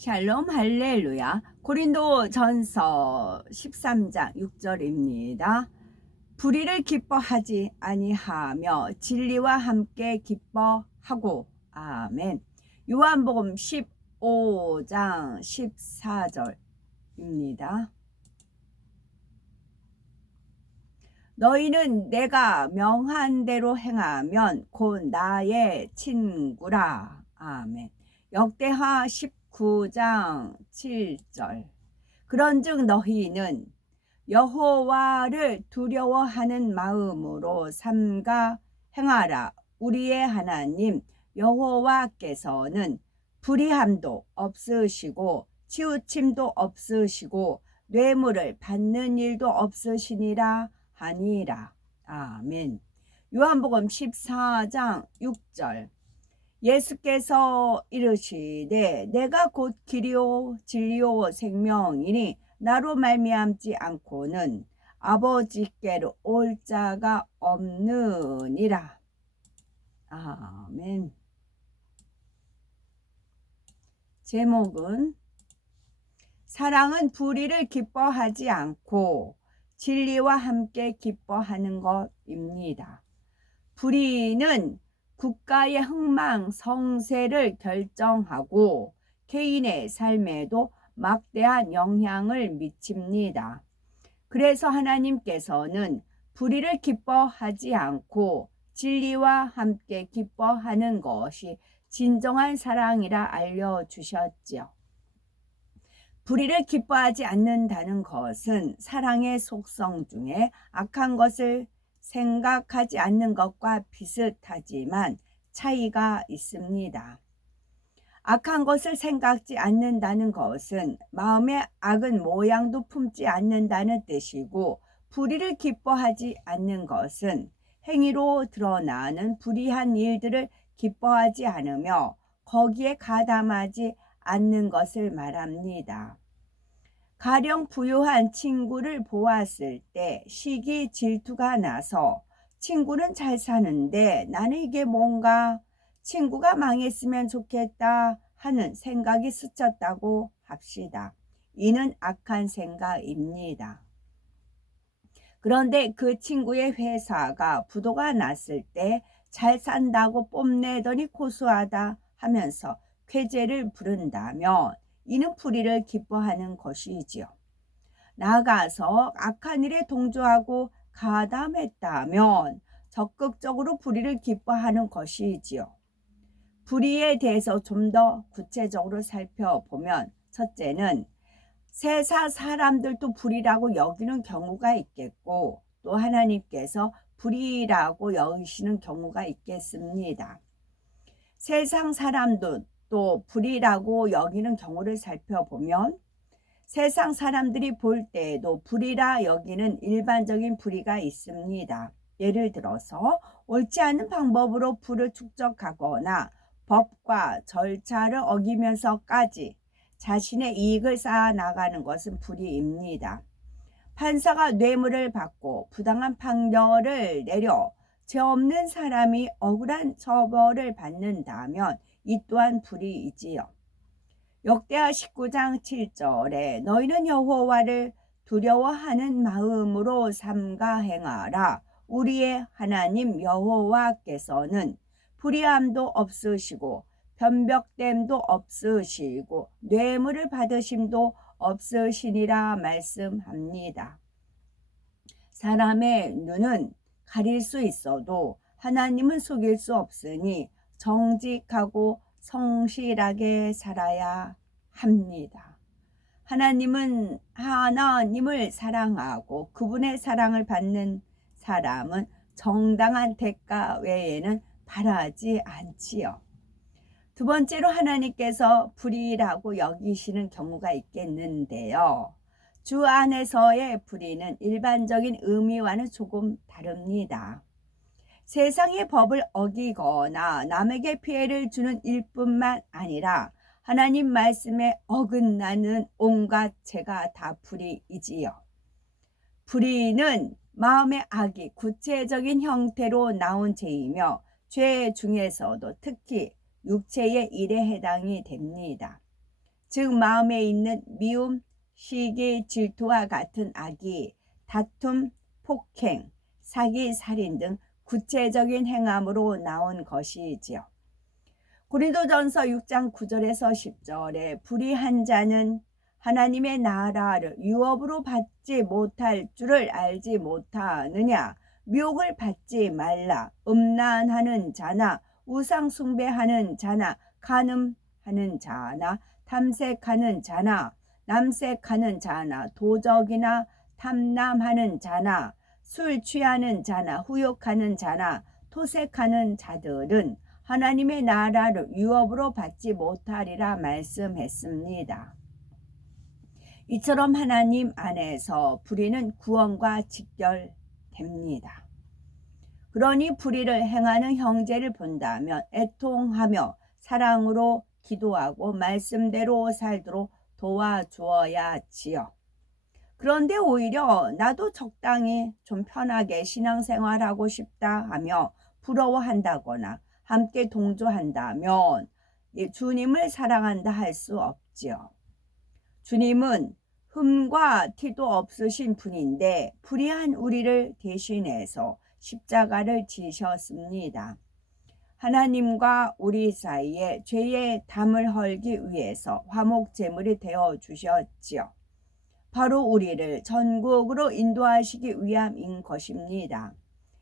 샬롬 할렐루야. 고린도 전서 13장 6절입니다. 불의를 기뻐하지 아니하며 진리와 함께 기뻐하고. 아멘. 요한복음 15장 14절입니다. 너희는 내가 명한 대로 행하면 곧 나의 친구라. 아멘. 역대하 19장 7절. 그런즉 너희는 여호와를 두려워하는 마음으로 삼가 행하라. 우리의 하나님 여호와께서는 불의함도 없으시고 치우침도 없으시고 뇌물을 받는 일도 없으시니라 하니라. 아멘. 요한복음 14장 6절. 예수께서 이르시되 내가 곧 길이요 진리요 생명이니 나로 말미암지 않고는 아버지께로 올 자가 없느니라. 아멘. 제목은 사랑은 불의를 기뻐하지 않고 진리와 함께 기뻐하는 것입니다. 불의는 국가의 흥망, 성세를 결정하고 개인의 삶에도 막대한 영향을 미칩니다. 그래서 하나님께서는 불의를 기뻐하지 않고 진리와 함께 기뻐하는 것이 진정한 사랑이라 알려주셨지요. 불의를 기뻐하지 않는다는 것은 사랑의 속성 중에 악한 것을 생각하지 않는 것과 비슷하지만 차이가 있습니다. 악한 것을 생각지 않는다는 것은 마음의 악은 모양도 품지 않는다는 뜻이고, 불의를 기뻐하지 않는 것은 행위로 드러나는 불의한 일들을 기뻐하지 않으며 거기에 가담하지 않는 것을 말합니다. 가령 부유한 친구를 보았을 때 시기 질투가 나서 친구는 잘 사는데 나는 이게 뭔가 친구가 망했으면 좋겠다 하는 생각이 스쳤다고 합시다. 이는 악한 생각입니다. 그런데 그 친구의 회사가 부도가 났을 때 잘 산다고 뽐내더니 고소하다 하면서 쾌재를 부른다면 이는 불의를 기뻐하는 것이지요. 나아가서 악한 일에 동조하고 가담했다면 적극적으로 불의를 기뻐하는 것이지요. 불의에 대해서 좀 더 구체적으로 살펴보면, 첫째는 세상 사람들도 불의라고 여기는 경우가 있겠고, 또 하나님께서 불의라고 여기시는 경우가 있겠습니다. 세상 사람도 또 불의라고 여기는 경우를 살펴보면 세상 사람들이 볼 때에도 불의라 여기는 일반적인 불의가 있습니다. 예를 들어서 옳지 않은 방법으로 부를 축적하거나 법과 절차를 어기면서까지 자신의 이익을 쌓아 나가는 것은 불의입니다. 판사가 뇌물을 받고 부당한 판결을 내려 죄 없는 사람이 억울한 처벌을 받는다면 이 또한 불의이지요. 역대하 19장 7절에 너희는 여호와를 두려워하는 마음으로 삼가 행하라. 우리의 하나님 여호와께서는 불의함도 없으시고 변벽됨도 없으시고 뇌물을 받으심도 없으시니라 말씀합니다. 사람의 눈은 가릴 수 있어도 하나님은 속일 수 없으니 정직하고 성실하게 살아야 합니다. 하나님을 사랑하고 그분의 사랑을 받는 사람은 정당한 대가 외에는 바라지 않지요. 두 번째로 하나님께서 불의라고 여기시는 경우가 있겠는데요. 주 안에서의 불의는 일반적인 의미와는 조금 다릅니다. 세상의 법을 어기거나 남에게 피해를 주는 일뿐만 아니라 하나님 말씀에 어긋나는 온갖 죄가 다 불의이지요. 불의는 마음의 악이 구체적인 형태로 나온 죄이며 죄 중에서도 특히 육체의 일에 해당이 됩니다. 즉 마음에 있는 미움, 시기, 질투와 같은 악이 다툼, 폭행, 사기, 살인 등 구체적인 행함으로 나온 것이지요. 고린도전서 6장 9절에서 10절에 불의한 자는 하나님의 나라를 유업으로 받지 못할 줄을 알지 못하느냐. 미혹을 받지 말라. 음란하는 자나 우상 숭배하는 자나 간음하는 자나 탐색하는 자나 남색하는 자나 도적이나 탐남하는 자나 술 취하는 자나 후욕하는 자나 토색하는 자들은 하나님의 나라를 유업으로 받지 못하리라 말씀했습니다. 이처럼 하나님 안에서 불의는 구원과 직결됩니다. 그러니 불의를 행하는 형제를 본다면 애통하며 사랑으로 기도하고 말씀대로 살도록 도와주어야 지요. 그런데 오히려 나도 적당히 좀 편하게 신앙생활하고 싶다 하며 부러워한다거나 함께 동조한다면 주님을 사랑한다 할 수 없지요. 주님은 흠과 티도 없으신 분인데 불의한 우리를 대신해서 십자가를 지셨습니다. 하나님과 우리 사이에 죄의 담을 헐기 위해서 화목제물이 되어 주셨지요. 바로 우리를 천국으로 인도하시기 위함인 것입니다.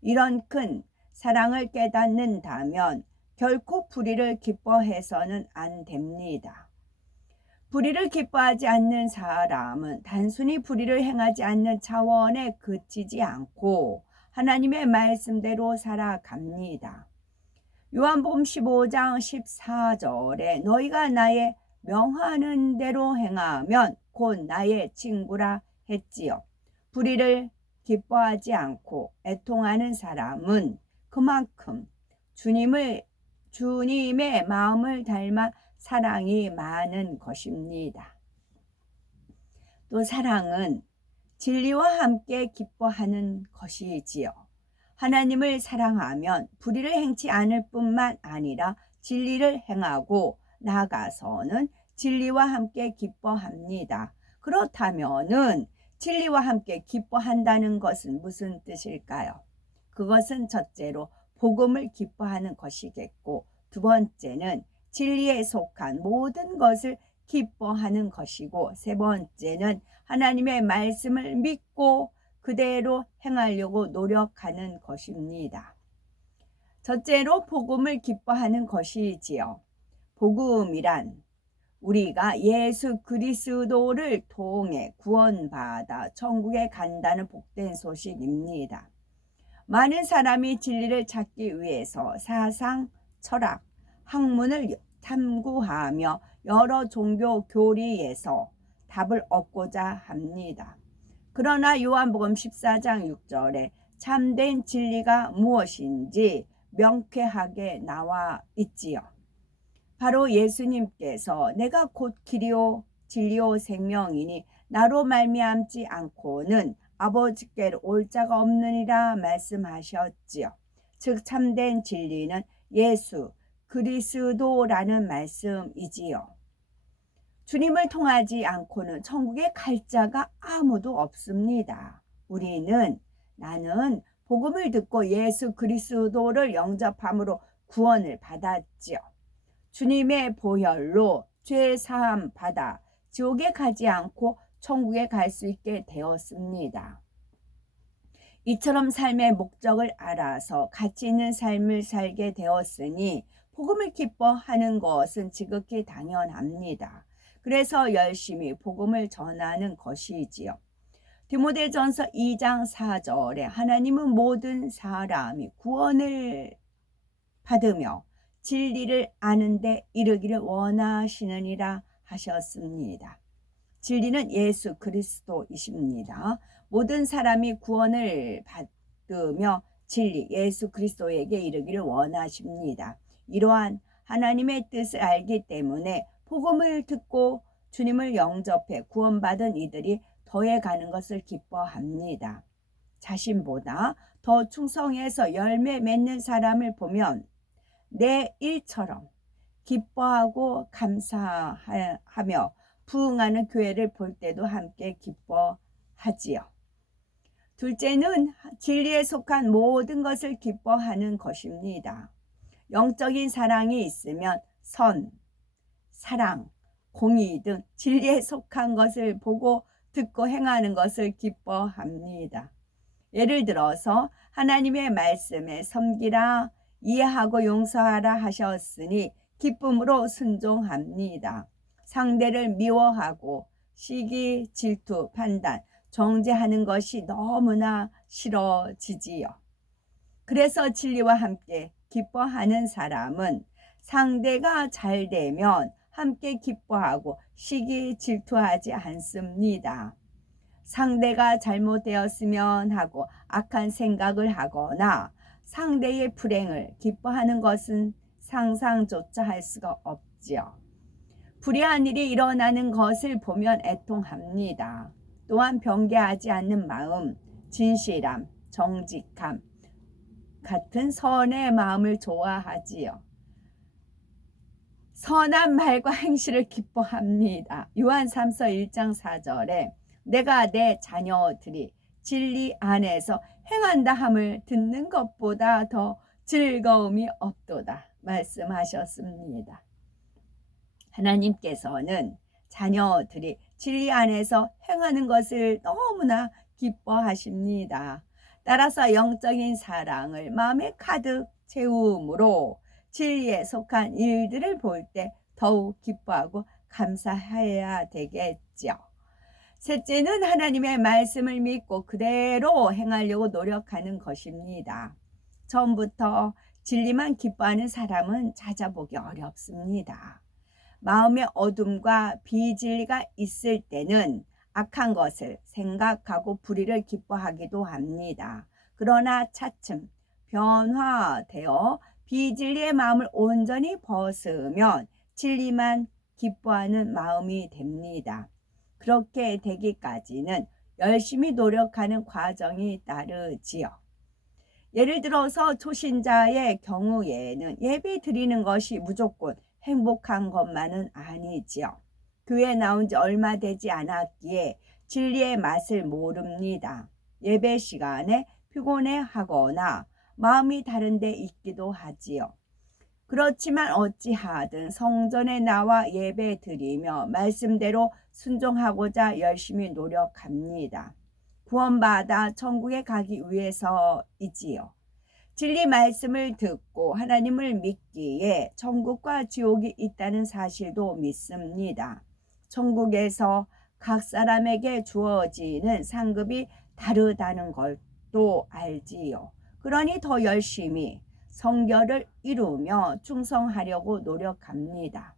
이런 큰 사랑을 깨닫는다면 결코 불의를 기뻐해서는 안 됩니다. 불의를 기뻐하지 않는 사람은 단순히 불의를 행하지 않는 차원에 그치지 않고 하나님의 말씀대로 살아갑니다. 요한복음 15장 14절에 너희가 나의 명하는 대로 행하면 곧 나의 친구라 했지요. 불의를 기뻐하지 않고 애통하는 사람은 그만큼 주님의 마음을 닮아 사랑이 많은 것입니다. 또 사랑은 진리와 함께 기뻐하는 것이지요. 하나님을 사랑하면 불의를 행치 않을 뿐만 아니라 진리를 행하고 나아가서는 진리와 함께 기뻐합니다. 그렇다면은 진리와 함께 기뻐한다는 것은 무슨 뜻일까요? 그것은 첫째로 복음을 기뻐하는 것이겠고, 두 번째는 진리에 속한 모든 것을 기뻐하는 것이고, 세 번째는 하나님의 말씀을 믿고 그대로 행하려고 노력하는 것입니다. 첫째로 복음을 기뻐하는 것이지요. 복음이란 우리가 예수 그리스도를 통해 구원받아 천국에 간다는 복된 소식입니다. 많은 사람이 진리를 찾기 위해서 사상, 철학, 학문을 탐구하며 여러 종교 교리에서 답을 얻고자 합니다. 그러나 요한복음 14장 6절에 참된 진리가 무엇인지 명쾌하게 나와 있지요. 바로 예수님께서 내가 곧 길이요 진리요 생명이니 나로 말미암지 않고는 아버지께로 올 자가 없느니라 말씀하셨지요. 즉 참된 진리는 예수 그리스도라는 말씀이지요. 주님을 통하지 않고는 천국에 갈 자가 아무도 없습니다. 나는 복음을 듣고 예수 그리스도를 영접함으로 구원을 받았지요. 주님의 보혈로 죄 사함 받아 지옥에 가지 않고 천국에 갈 수 있게 되었습니다. 이처럼 삶의 목적을 알아서 가치 있는 삶을 살게 되었으니 복음을 기뻐하는 것은 지극히 당연합니다. 그래서 열심히 복음을 전하는 것이지요. 디모데전서 2장 4절에 하나님은 모든 사람이 구원을 받으며 진리를 아는 데 이르기를 원하시느니라 하셨습니다. 진리는 예수 그리스도이십니다. 모든 사람이 구원을 받으며 진리 예수 그리스도에게 이르기를 원하십니다. 이러한 하나님의 뜻을 알기 때문에 복음을 듣고 주님을 영접해 구원받은 이들이 더해가는 것을 기뻐합니다. 자신보다 더 충성해서 열매 맺는 사람을 보면 내 일처럼 기뻐하고 감사하며 부흥하는 교회를 볼 때도 함께 기뻐하지요. 둘째는 진리에 속한 모든 것을 기뻐하는 것입니다. 영적인 사랑이 있으면 선, 사랑, 공의 등 진리에 속한 것을 보고 듣고 행하는 것을 기뻐합니다. 예를 들어서 하나님의 말씀에 섬기라, 이해하고 용서하라 하셨으니 기쁨으로 순종합니다. 상대를 미워하고 시기, 질투, 판단, 정죄하는 것이 너무나 싫어지지요. 그래서 진리와 함께 기뻐하는 사람은 상대가 잘 되면 함께 기뻐하고 시기, 질투하지 않습니다. 상대가 잘못되었으면 하고 악한 생각을 하거나 상대의 불행을 기뻐하는 것은 상상조차 할 수가 없지요. 불의한 일이 일어나는 것을 보면 애통합니다. 또한 변개하지 않는 마음, 진실함, 정직함 같은 선의 마음을 좋아하지요. 선한 말과 행실을 기뻐합니다. 요한 3서 1장 4절에 내가 내 자녀들이 진리 안에서 행한다 함을 듣는 것보다 더 즐거움이 없도다 말씀하셨습니다. 하나님께서는 자녀들이 진리 안에서 행하는 것을 너무나 기뻐하십니다. 따라서 영적인 사랑을 마음에 가득 채움으로 진리에 속한 일들을 볼 때 더욱 기뻐하고 감사해야 되겠죠. 셋째는 하나님의 말씀을 믿고 그대로 행하려고 노력하는 것입니다. 처음부터 진리만 기뻐하는 사람은 찾아보기 어렵습니다. 마음의 어둠과 비진리가 있을 때는 악한 것을 생각하고 불의를 기뻐하기도 합니다. 그러나 차츰 변화되어 비진리의 마음을 온전히 벗으면 진리만 기뻐하는 마음이 됩니다. 그렇게 되기까지는 열심히 노력하는 과정이 따르지요. 예를 들어서 초신자의 경우에는 예배 드리는 것이 무조건 행복한 것만은 아니지요. 교회 나온 지 얼마 되지 않았기에 진리의 맛을 모릅니다. 예배 시간에 피곤해하거나 마음이 다른 데 있기도 하지요. 그렇지만 어찌하든 성전에 나와 예배 드리며 말씀대로 순종하고자 열심히 노력합니다. 구원받아 천국에 가기 위해서이지요. 진리 말씀을 듣고 하나님을 믿기에 천국과 지옥이 있다는 사실도 믿습니다. 천국에서 각 사람에게 주어지는 상급이 다르다는 것도 알지요. 그러니 더 열심히 성결을 이루며 충성하려고 노력합니다.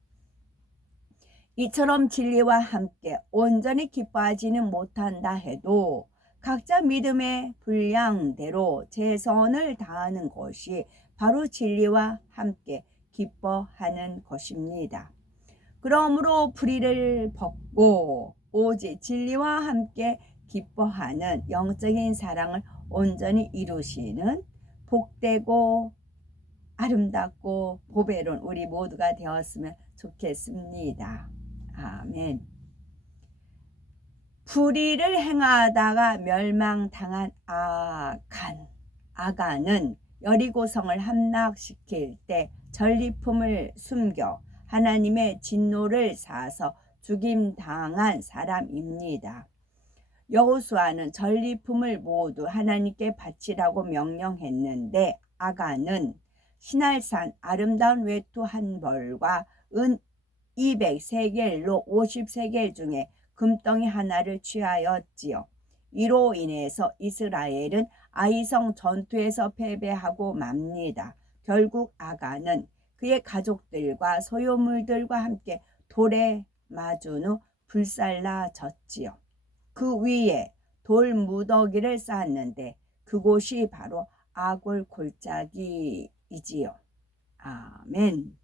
이처럼 진리와 함께 온전히 기뻐하지는 못한다 해도 각자 믿음의 분량대로 최선을 다하는 것이 바로 진리와 함께 기뻐하는 것입니다. 그러므로 불의를 벗고 오직 진리와 함께 기뻐하는 영적인 사랑을 온전히 이루시는 복되고 아름답고 보배로운 우리 모두가 되었으면 좋겠습니다. 아멘. 불의를 행하다가 멸망당한 아간은 여리고성을 함락시킬 때 전리품을 숨겨 하나님의 진노를 사서 죽임당한 사람입니다. 여호수아는 전리품을 모두 하나님께 바치라고 명령했는데 아간은 시날산 아름다운 외투 한 벌과 은 200세겔로 50세겔 중에 금덩이 하나를 취하였지요. 이로 인해서 이스라엘은 아이성 전투에서 패배하고 맙니다. 결국 아간은 그의 가족들과 소유물들과 함께 돌에 맞은 후 불살라졌지요. 그 위에 돌 무더기를 쌓았는데 그곳이 바로 아골 골짜기이지요. 아멘.